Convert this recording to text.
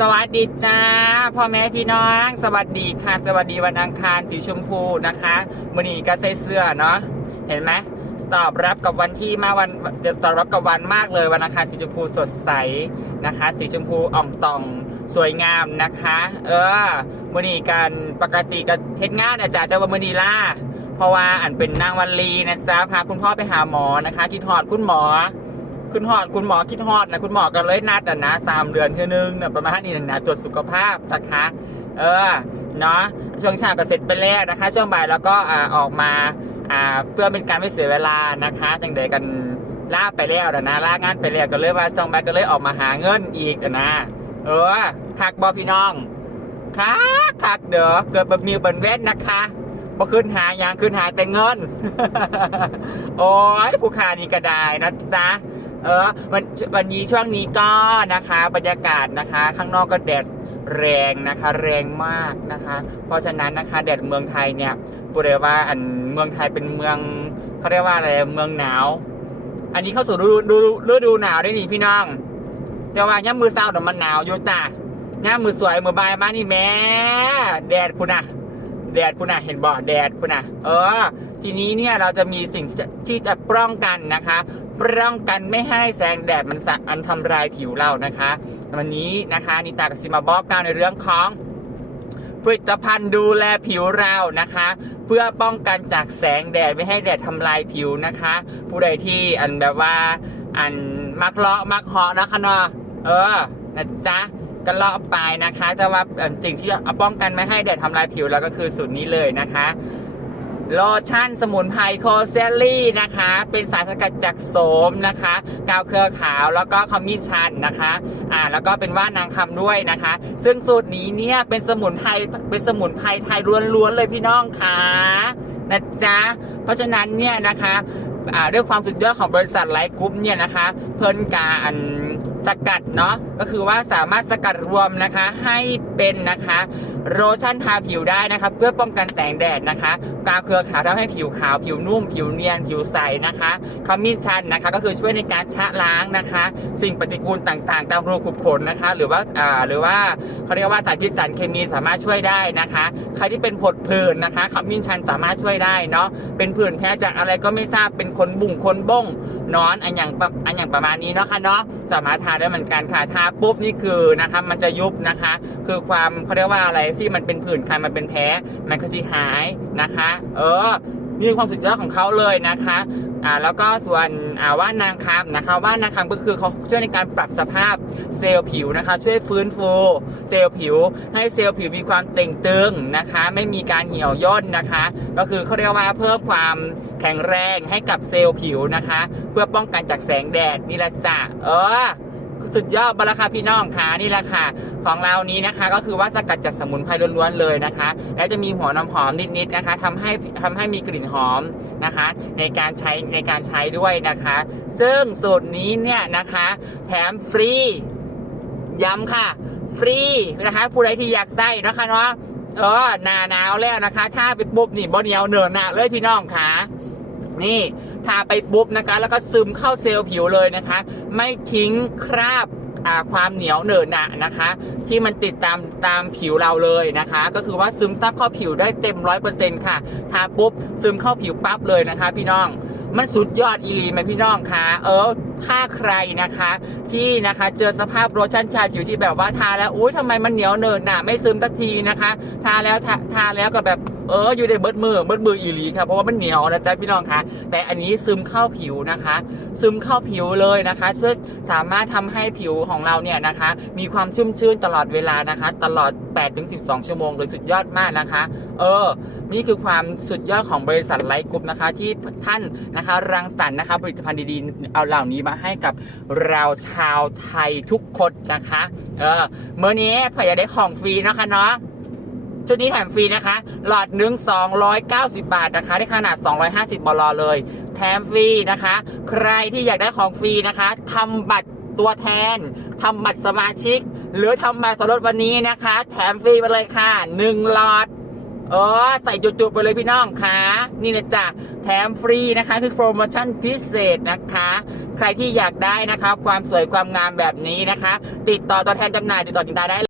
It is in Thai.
สวัสดีจ้าพ่อแม่พี่น้อง สวัสดีค่ะ สวัสดีวันอังคารสีชมพูนะคะมือนีก็ใส่เสื้อเนาะเห็นไหมตอบรับกับวันที่มาวันตอบรับกับวันมากเลยวันอังคารสีชมพูสดใสนะคะ สีชมพูอ่องตองสวยงามนะคะ เออมือนีกันปกติก็เฮ็ดงานอาจารย์แต่ว่ามือนีล่าเพราะว่าอันเป็นนางวันลีนะจ๊ะพาคุณพ่อไปหาหมอนะคะคิดหอดคุณหมอ คุณหอดคุณหมอคิดฮอดนะคุณหมอก็เลยนัดอะนะสามเดือนเท่านึงเนะประมาณนี้นะนะตรวจสุขภาพนะคะ เออเนาะช่วงเช้าก็เสร็จไปแล้วนะคะ ช่วงบ่ายแล้วก็อ่าออกมาอ่าเพื่อเป็นการไม่เสียเวลานะคะจังใดกันลาไปแล้วนะนะลางานไปแล้วก็เลยว่าช่วงบ่ายก็เลยออกมาหาเงินอีกอะนะ เออคักบอพี่น้องคักคักเด้อเกิดแบบมีบันเวทนะคะบ่ขึ้นหายังขึ้นหาแต่เงิน โอ้ยผู้ค้านี่ก็ได้นะจ๊ะ เออวันวันนี้ช่วงนี้ก็นะคะ บรรยากาศนะคะ ข้างนอกก็แดดแรงนะคะ แรงมากนะคะ เพราะฉะนั้นนะคะ แดดเมืองไทยเนี่ยพูเลยว่าอันเมืองไทยเป็นเมืองเขาเรียกว่าอะไรเมืองหนาว อันนี้เข้าสู่ฤดูฤดูฤดูหนาวได้นี่พี่น้อง แต่ว่าย่ามือเศร้าเดี๋ยวมันหนาวอยู่จ้ะย่ามือสวยมือบายมานี่แม่แดดคุณอะแดดคุณอะเห็นบ่แดดคุณอะเออ ทีนี้เนี่ยเราจะมีสิ่งที่จะที่จะป้องกันนะคะป้องกันไม่ให้แสงแดดมันสะอันทำลายผิวเรานะคะ วันนี้นะคะนิตากับซิมาบอกกล่าวในเรื่องของผลิตภัณฑ์ดูแลผิวเรานะคะ เพื่อป้องกันจากแสงแดดไม่ให้แดดทำลายผิวนะคะ ผู้ใดที่อันแบบว่า อันมักเลาะมักเหาะนะคะเนาะเออนะจ๊ะก็เลาะไปนะคะแต่ว่าสิ่งที่เอาป้องกันไม่ให้แดดทำลายผิวเราก็คือสูตรนี้เลยนะคะ โลชั่นสมุนไพรโคเซลลี่นะคะ เป็นสารสกัดจากโสมนะคะ กาวเครือขาวแล้วก็ขมิ้นชันนะคะ อ่าแล้วก็เป็นว่านนางคำด้วยนะคะ ซึ่งสูตรนี้เนี่ยเป็นสมุนไพรเป็นสมุนไพรไทยล้วนๆเลยพี่น้องค่ะนะจ๊ะ เพราะฉะนั้นเนี่ยนะคะอ่าด้วยความสุดยอดของบริษัทไลท์กรุ๊ปเนี่ยนะคะ เพิ่นการสกัดเนาะก็คือว่าสามารถสกัดรวมนะคะให้เป็นนะคะ โลชั่นทาผิวได้นะคะเพื่อป้องกันแสงแดดนะคะ กาวเครือขาวทำให้ผิวขาว ผิวนุ่ม ผิวเนียน ผิวใสนะคะขมิ้นชันนะคะ ก็คือช่วยในการชะล้างนะคะ สิ่งปฏิกูลต่างๆ ตามรูขุมขนนะคะ หรือว่าอ่าหรือว่าเขาเรียกว่าสารพิษสารเคมีสามารถช่วยได้นะคะ ใครที่เป็นผดผื่นนะคะขมิ้นชันสามารถช่วยได้เนาะเป็นผื่นแพ้จากอะไรก็ไม่ทราบเป็นคนบุ่งคนบ้ง นอนอันอย่างอันอย่างประมาณนี้เนาะค่ะเนาะสามารถทาได้เหมือนกันค่ะทาปุ๊บนี่คือนะคะมันจะยุบนะคะ คือความเขาเรียกว่าอะไรที่มันเป็นผื่นคันมันเป็นแพ้มันก็สิหายนะคะ เออนี่ความสุดยอดของเขาเลยนะคะ อ่าแล้วก็ส่วนอ่าว่านนางคำนะคะว่านนางคำก็คือเขาช่วยในการปรับสภาพเซลล์ผิวนะคะ ช่วยฟื้นฟูเซลล์ผิว ให้เซลล์ผิวมีความเต่งตึงนะคะ ไม่มีการเหี่ยวย่นนะคะ ก็คือเขาเรียกว่าเพิ่มความแข็งแรงให้กับเซลล์ผิวนะคะ เพื่อป้องกันจากแสงแดดนี่แหละจ้ะเออสุดยอดบราคาพี่น้องค่ะนี่แหละค่ะ ของเรานี้นะคะ ก็คือว่าสกัดจากสมุนไพรล้วนๆเลยนะคะ แล้วจะมีหัวน้ำหอมนิดๆนะคะทำให้ทำให้มีกลิ่นหอมนะคะ ในการใช้ในการใช้ด้วยนะคะ ซึ่งสูตรนี้เนี่ยนะคะ แถมฟรีย้ำค่ะ ฟรีนะคะผู้ใดที่อยากใส่นะคะเนาะเออหนาหนาวแล้วนะคะ ถ้าไปปุ๊บนี่บอเหนียวเหนินหนาเลยพี่น้องค่ะนี่ทาไปปุ๊บนะคะ แล้วก็ซึมเข้าเซลล์ผิวเลยนะคะ ไม่ทิ้งคราบ ความเหนียวเหนอะหนะนะคะ ที่มันติดตามตามผิวเราเลยนะคะ ก็คือว่าซึมซับเข้าผิวได้เต็มร้อยเปอร์เซ็นต์ค่ะทาปุ๊บซึมเข้าผิวปั๊บเลยนะคะ พี่น้อง มันสุดยอดอีลีไหมพี่น้องคะเออถ้าใครนะคะ ที่นะคะเจอสภาพโลชั่นชาผิวที่แบบว่าทาแล้วอุ้ยทำไมมันเหนียวเนินหนาไม่ซึมสักทีนะคะ ทาแล้วทาทาแล้วก็แบบเอออยู่ในเบิดมือเบิดมืออีลีครับเพราะว่ามันเหนียวนะจ๊ะพี่น้องคะแต่อันนี้ซึมเข้าผิวนะคะ ซึมเข้าผิวเลยนะคะช่วยสามารถทำให้ผิวของเราเนี่ยนะคะ มีความชุ่มชื่นตลอดเวลานะคะ ตลอด8-12 ชั่วโมงเลยสุดยอดมากนะคะ เออ นี่คือความสุดยอดของบริษัทไลท์กรุ๊ปนะคะ ที่ท่านนะคะรังสรรค์นะคะผลิตภัณฑ์ดีๆเอาเหล่านี้มาให้กับเราชาวไทยทุกคนนะคะ เออเมื่อนี้พออยากได้ของฟรีนะคะเนาะชุดนี้แถมฟรีนะคะ หลอดหนึ่ง290 บาทนะคะได้ขนาด 250บลเลย แถมฟรีนะคะ ใครที่อยากได้ของฟรีนะคะทำบัตรตัวแทนทำบัตรสมาชิก หรือทำบัตรสมรสวันนี้นะคะ แถมฟรีไปเลยค่ะ 1 หลอด เออใส่จุดๆไปเลยพี่น้องค่ะ นี่นะจ๊ะแถมฟรีนะคะ คือโปรโมชั่นพิเศษนะคะ ใครที่อยากได้นะคะ ความสวยความงามแบบนี้นะคะ ติดต่อตัวแทนจำหน่ายติดต่อจินตาได้